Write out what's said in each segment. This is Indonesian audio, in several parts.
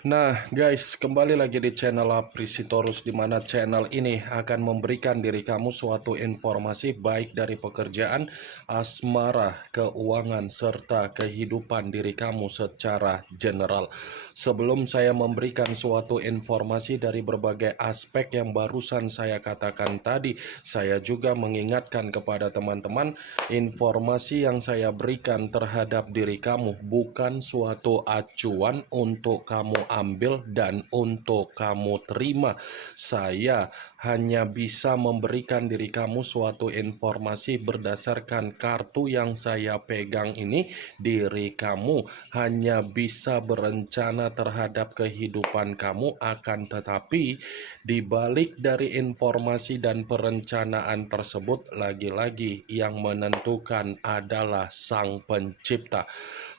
Nah guys, kembali lagi di channel Aprisitorus, di mana channel ini akan memberikan diri kamu suatu informasi baik dari pekerjaan, asmara, keuangan, serta kehidupan diri kamu secara general. Sebelum saya memberikan suatu informasi dari berbagai aspek yang barusan saya katakan tadi, saya juga mengingatkan kepada teman-teman, informasi yang saya berikan terhadap diri kamu bukan suatu acuan untuk kamu ambil dan untuk kamu terima. Saya hanya bisa memberikan diri kamu suatu informasi berdasarkan kartu yang saya pegang ini. Diri kamu hanya bisa berencana terhadap kehidupan kamu, akan tetapi di balik dari informasi dan perencanaan tersebut, lagi-lagi yang menentukan adalah Sang Pencipta.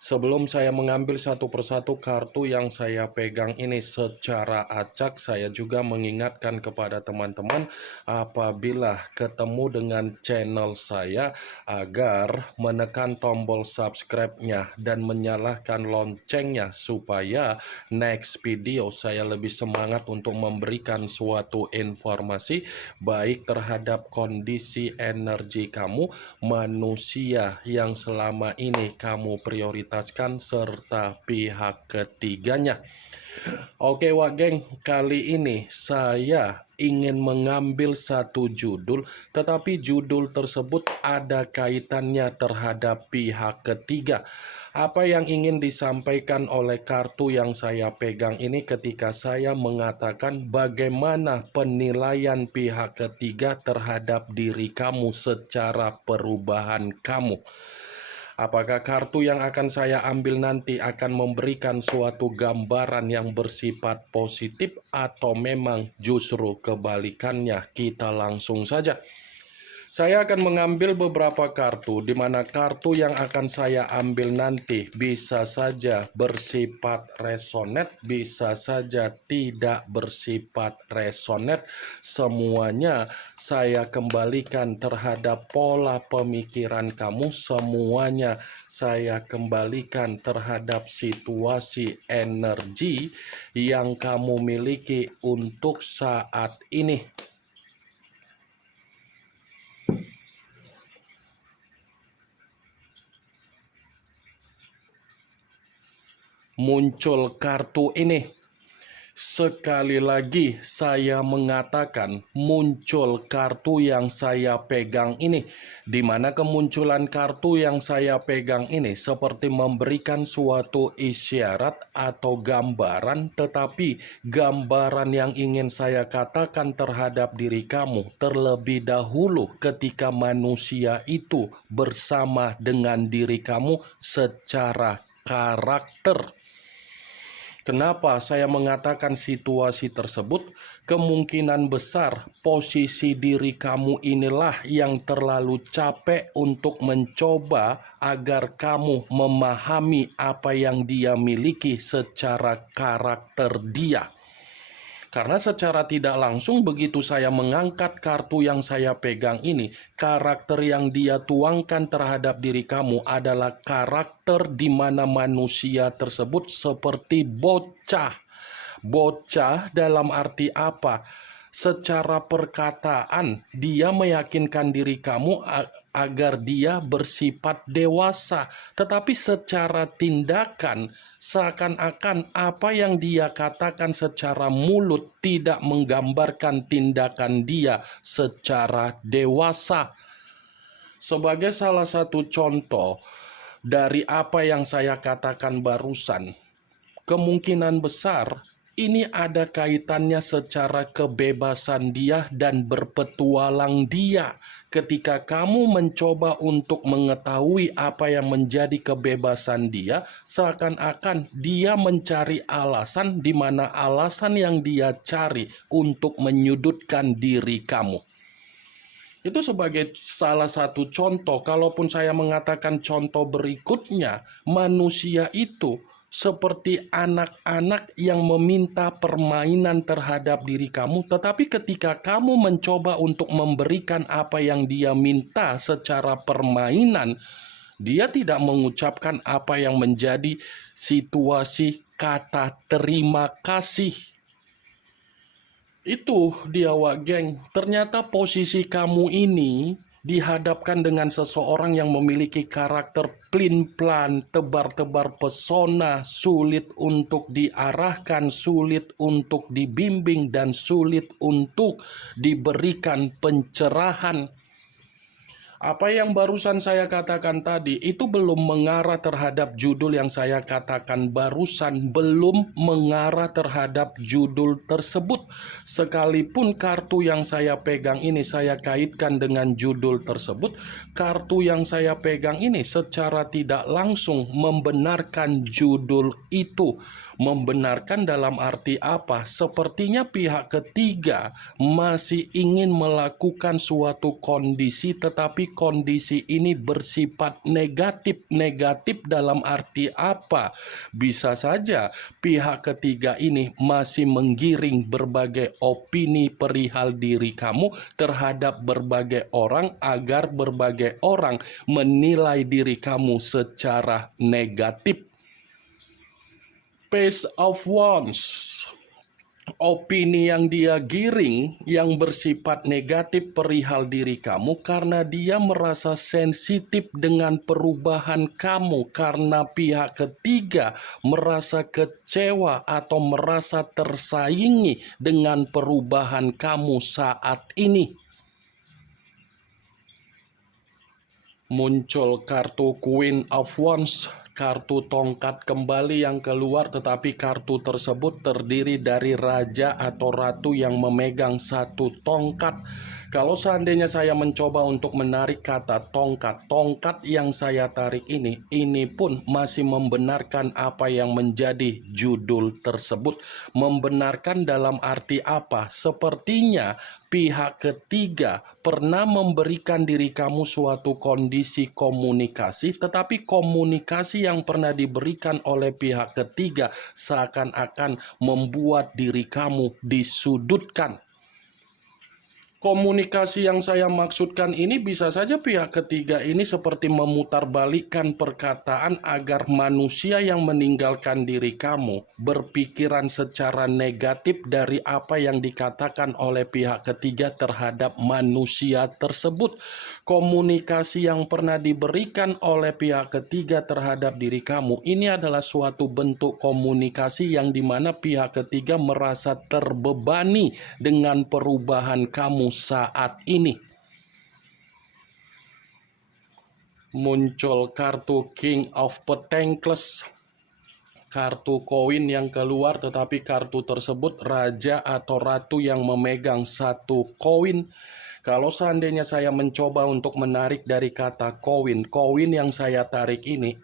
Sebelum saya mengambil satu persatu kartu yang saya pegang ini secara acak, saya juga mengingatkan kepada teman-teman apabila ketemu dengan channel saya agar menekan tombol subscribe-nya dan menyalakan loncengnya supaya next video saya lebih semangat untuk memberikan suatu informasi baik terhadap kondisi energi kamu, manusia yang selama ini kamu prioritaskan, serta pihak ketiganya. Oke wak geng, kali ini saya ingin mengambil satu judul, tetapi judul tersebut ada kaitannya terhadap pihak ketiga. Apa yang ingin disampaikan oleh kartu yang saya pegang ini ketika saya mengatakan bagaimana penilaian pihak ketiga terhadap diri kamu secara perubahan kamu? Apakah kartu yang akan saya ambil nanti akan memberikan suatu gambaran yang bersifat positif atau memang justru kebalikannya? Kita langsung saja. Saya akan mengambil beberapa kartu, di mana kartu yang akan saya ambil nanti bisa saja bersifat resonate, bisa saja tidak bersifat resonate. Semuanya saya kembalikan terhadap pola pemikiran kamu, semuanya saya kembalikan terhadap situasi energi yang kamu miliki untuk saat ini. Muncul kartu ini. Sekali lagi saya mengatakan muncul kartu yang saya pegang ini, di mana kemunculan kartu yang saya pegang ini seperti memberikan suatu isyarat atau gambaran, tetapi gambaran yang ingin saya katakan terhadap diri kamu terlebih dahulu ketika manusia itu bersama dengan diri kamu secara karakter. Kenapa saya mengatakan situasi tersebut? Kemungkinan besar posisi diri kamu inilah yang terlalu capek untuk mencoba agar kamu memahami apa yang dia miliki secara karakter dia. Karena secara tidak langsung begitu saya mengangkat kartu yang saya pegang ini, karakter yang dia tuangkan terhadap diri kamu adalah karakter di mana manusia tersebut seperti bocah. Bocah dalam arti apa? Secara perkataan dia meyakinkan diri kamu agar dia bersifat dewasa, tetapi secara tindakan seakan-akan apa yang dia katakan secara mulut tidak menggambarkan tindakan dia secara dewasa. Sebagai salah satu contoh dari apa yang saya katakan barusan, kemungkinan besar ini ada kaitannya secara kebebasan dia dan berpetualang dia. Ketika kamu mencoba untuk mengetahui apa yang menjadi kebebasan dia, seakan-akan dia mencari alasan, di mana alasan yang dia cari untuk menyudutkan diri kamu. Itu sebagai salah satu contoh. Kalaupun saya mengatakan contoh berikutnya, manusia itu seperti anak-anak yang meminta permainan terhadap diri kamu, tetapi ketika kamu mencoba untuk memberikan apa yang dia minta secara permainan, dia tidak mengucapkan apa yang menjadi situasi kata terima kasih. Itu dia wak geng, ternyata posisi kamu ini dihadapkan dengan seseorang yang memiliki karakter plin-plan, tebar-tebar pesona, sulit untuk diarahkan, sulit untuk dibimbing, dan sulit untuk diberikan pencerahan. Apa yang barusan saya katakan tadi itu belum mengarah terhadap judul yang saya katakan barusan, belum mengarah terhadap judul tersebut. Sekalipun kartu yang saya pegang ini saya kaitkan dengan judul tersebut, kartu yang saya pegang ini secara tidak langsung membenarkan judul itu. Membenarkan dalam arti apa? Sepertinya pihak ketiga masih ingin melakukan suatu kondisi, tetapi kondisi ini bersifat negatif. Negatif dalam arti apa? Bisa saja pihak ketiga ini masih menggiring berbagai opini perihal diri kamu terhadap berbagai orang agar berbagai orang menilai diri kamu secara negatif. Page of Wands, opini yang dia giring yang bersifat negatif perihal diri kamu karena dia merasa sensitif dengan perubahan kamu, karena pihak ketiga merasa kecewa atau merasa tersaingi dengan perubahan kamu saat ini. Muncul kartu Queen of Wands, kartu tongkat kembali yang keluar, tetapi kartu tersebut terdiri dari raja atau ratu yang memegang satu tongkat. Kalau seandainya saya mencoba untuk menarik kata tongkat, tongkat yang saya tarik ini pun masih membenarkan apa yang menjadi judul tersebut. Membenarkan dalam arti apa? Sepertinya pihak ketiga pernah memberikan diri kamu suatu kondisi komunikasi, tetapi komunikasi yang pernah diberikan oleh pihak ketiga seakan-akan membuat diri kamu disudutkan. Komunikasi yang saya maksudkan ini bisa saja pihak ketiga ini seperti memutarbalikkan perkataan agar manusia yang meninggalkan diri kamu berpikiran secara negatif dari apa yang dikatakan oleh pihak ketiga terhadap manusia tersebut. Komunikasi yang pernah diberikan oleh pihak ketiga terhadap diri kamu ini adalah suatu bentuk komunikasi yang dimana pihak ketiga merasa terbebani dengan perubahan kamu saat ini. Muncul kartu King of Pentacles, kartu koin yang keluar, tetapi kartu tersebut raja atau ratu yang memegang satu koin. Kalau seandainya saya mencoba untuk menarik dari kata koin, koin yang saya tarik ini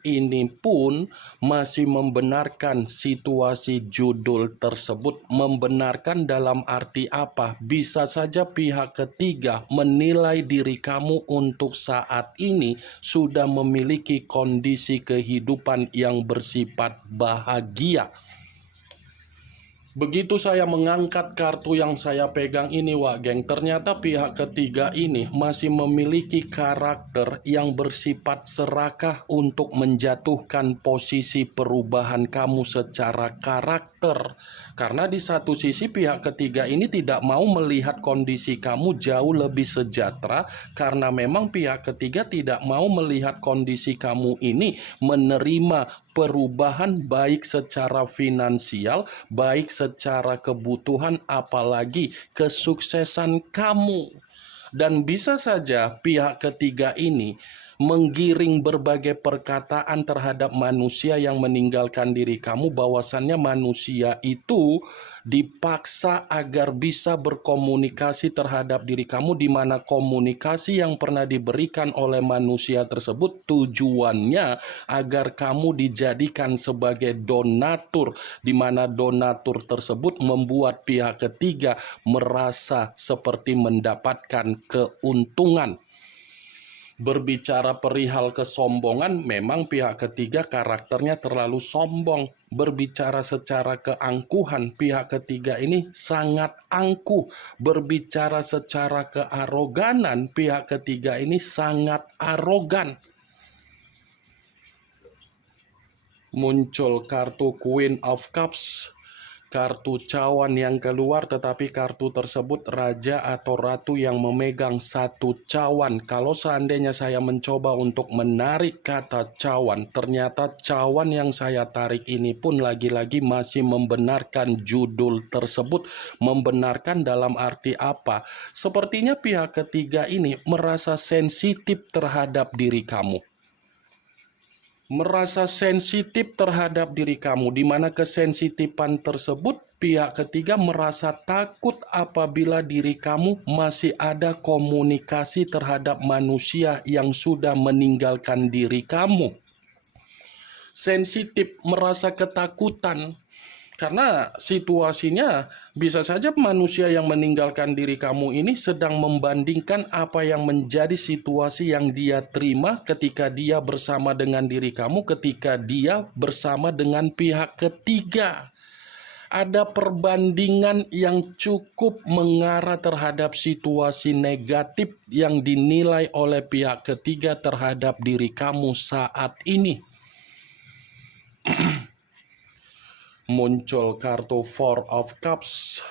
pun masih membenarkan situasi judul tersebut. Membenarkan dalam arti apa? Bisa saja pihak ketiga menilai diri kamu untuk saat ini sudah memiliki kondisi kehidupan yang bersifat bahagia. Begitu saya mengangkat kartu yang saya pegang ini wak geng, ternyata pihak ketiga ini masih memiliki karakter yang bersifat serakah untuk menjatuhkan posisi perubahan kamu secara karakter. Karena di satu sisi pihak ketiga ini tidak mau melihat kondisi kamu jauh lebih sejahtera, karena memang pihak ketiga tidak mau melihat kondisi kamu ini menerima perubahan baik secara finansial, baik secara kebutuhan, apalagi kesuksesan kamu. Dan bisa saja pihak ketiga ini menggiring berbagai perkataan terhadap manusia yang meninggalkan diri kamu, bahwasannya manusia itu dipaksa agar bisa berkomunikasi terhadap diri kamu, di mana komunikasi yang pernah diberikan oleh manusia tersebut tujuannya agar kamu dijadikan sebagai donatur, di mana donatur tersebut membuat pihak ketiga merasa seperti mendapatkan keuntungan. Berbicara perihal kesombongan, memang pihak ketiga karakternya terlalu sombong. Berbicara secara keangkuhan, pihak ketiga ini sangat angkuh. Berbicara secara kearoganan, pihak ketiga ini sangat arogan. Muncul kartu Queen of Cups, kartu cawan yang keluar, tetapi kartu tersebut raja atau ratu yang memegang satu cawan. Kalau seandainya saya mencoba untuk menarik kata cawan, ternyata cawan yang saya tarik ini pun lagi-lagi masih membenarkan judul tersebut. Membenarkan dalam arti apa? Sepertinya pihak ketiga ini merasa sensitif terhadap diri kamu. Merasa sensitif terhadap diri kamu, di mana kesensitifan tersebut pihak ketiga merasa takut apabila diri kamu masih ada komunikasi terhadap manusia yang sudah meninggalkan diri kamu. Sensitif, merasa ketakutan. Karena situasinya bisa saja manusia yang meninggalkan diri kamu ini sedang membandingkan apa yang menjadi situasi yang dia terima ketika dia bersama dengan diri kamu, ketika dia bersama dengan pihak ketiga. Ada perbandingan yang cukup mengarah terhadap situasi negatif yang dinilai oleh pihak ketiga terhadap diri kamu saat ini. Muncul kartu Four of Cups.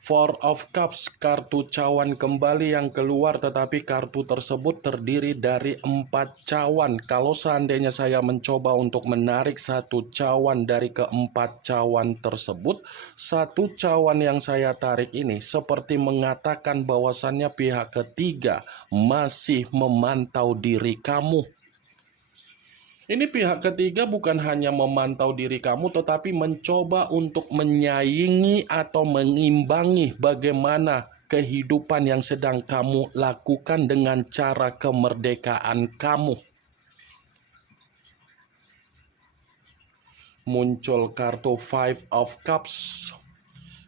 Four of Cups, kartu cawan kembali yang keluar, tetapi kartu tersebut terdiri dari 4 cawan. Kalau seandainya saya mencoba untuk menarik satu cawan dari keempat cawan tersebut, satu cawan yang saya tarik ini seperti mengatakan bahwasannya pihak ketiga masih memantau diri kamu. Ini pihak ketiga bukan hanya memantau diri kamu, tetapi mencoba untuk menyaingi atau mengimbangi bagaimana kehidupan yang sedang kamu lakukan dengan cara kemerdekaan kamu. Muncul kartu Five of Cups.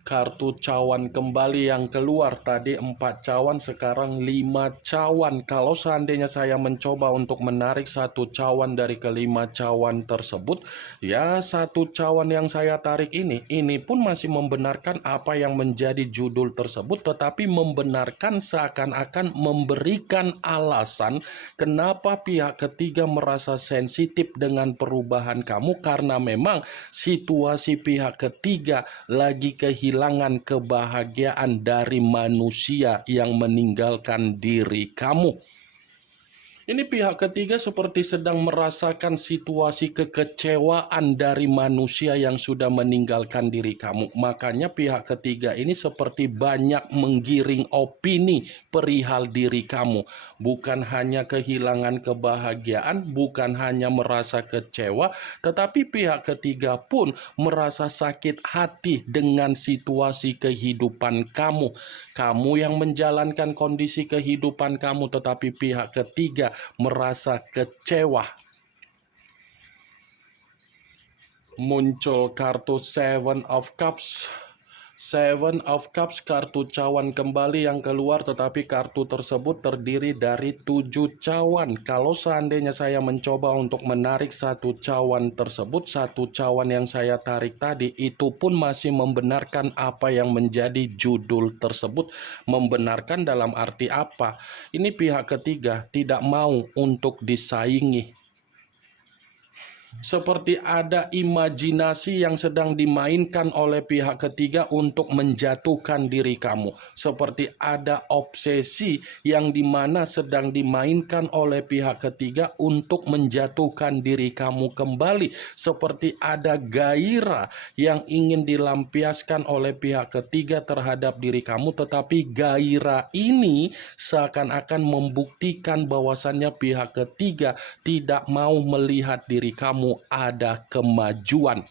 Kartu cawan kembali yang keluar, tadi 4 cawan, sekarang 5 cawan. Kalau seandainya saya mencoba untuk menarik satu cawan dari kelima cawan tersebut, ya satu cawan yang saya tarik ini pun masih membenarkan apa yang menjadi judul tersebut, tetapi membenarkan seakan-akan memberikan alasan kenapa pihak ketiga merasa sensitif dengan perubahan kamu, karena memang situasi pihak ketiga lagi kehilangan kebahagiaan dari manusia yang meninggalkan diri kamu. Ini pihak ketiga seperti sedang merasakan situasi kekecewaan dari manusia yang sudah meninggalkan diri kamu. Makanya pihak ketiga ini seperti banyak menggiring opini perihal diri kamu. Bukan hanya kehilangan kebahagiaan, bukan hanya merasa kecewa, tetapi pihak ketiga pun merasa sakit hati dengan situasi kehidupan kamu. Kamu yang menjalankan kondisi kehidupan kamu, tetapi pihak ketiga merasa kecewa. Muncul kartu Seven of Cups. Seven of Cups, kartu cawan kembali yang keluar, tetapi kartu tersebut terdiri dari 7 cawan. Kalau seandainya saya mencoba untuk menarik satu cawan tersebut, satu cawan yang saya tarik tadi, itu pun masih membenarkan apa yang menjadi judul tersebut. Membenarkan dalam arti apa? Ini pihak ketiga tidak mau untuk disaingi. Seperti ada imajinasi yang sedang dimainkan oleh pihak ketiga untuk menjatuhkan diri kamu. Seperti ada obsesi yang dimana sedang dimainkan oleh pihak ketiga untuk menjatuhkan diri kamu kembali. Seperti ada gairah yang ingin dilampiaskan oleh pihak ketiga terhadap diri kamu, tetapi gairah ini seakan-akan membuktikan bahwasannya pihak ketiga tidak mau melihat diri kamu ada kemajuan.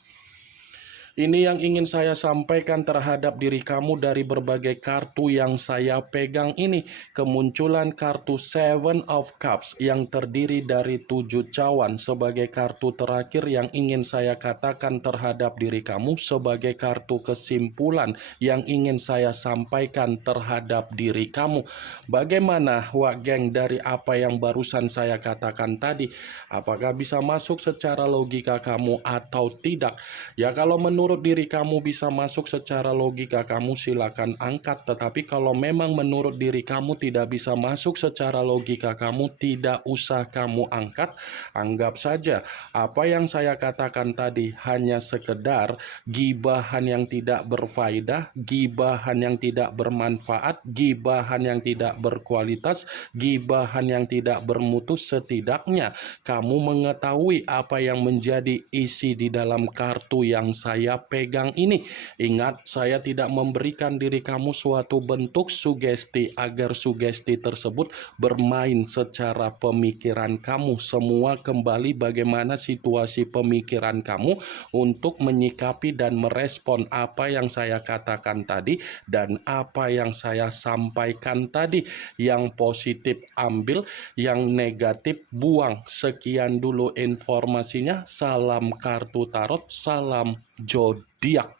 Ini yang ingin saya sampaikan terhadap diri kamu dari berbagai kartu yang saya pegang ini. Kemunculan kartu Seven of Cups yang terdiri dari 7 cawan sebagai kartu terakhir yang ingin saya katakan terhadap diri kamu, sebagai kartu kesimpulan yang ingin saya sampaikan terhadap diri kamu. Bagaimana Wak Geng dari apa yang barusan saya katakan tadi? Apakah bisa masuk secara logika kamu atau tidak? Ya, kalau menurut menurut diri kamu bisa masuk secara logika, kamu silakan angkat. Tetapi kalau memang menurut diri kamu tidak bisa masuk secara logika, kamu tidak usah kamu angkat. Anggap saja apa yang saya katakan tadi hanya sekedar gibahan yang tidak berfaedah, gibahan yang tidak bermanfaat, gibahan yang tidak berkualitas, gibahan yang tidak bermutu. Setidaknya kamu mengetahui apa yang menjadi isi di dalam kartu yang saya pegang ini. Ingat, saya tidak memberikan diri kamu suatu bentuk sugesti agar sugesti tersebut bermain secara pemikiran kamu. Semua kembali bagaimana situasi pemikiran kamu untuk menyikapi dan merespon apa yang saya katakan tadi dan apa yang saya sampaikan tadi. Yang positif ambil, yang negatif buang. Sekian dulu informasinya. Salam kartu tarot, salam zodiak.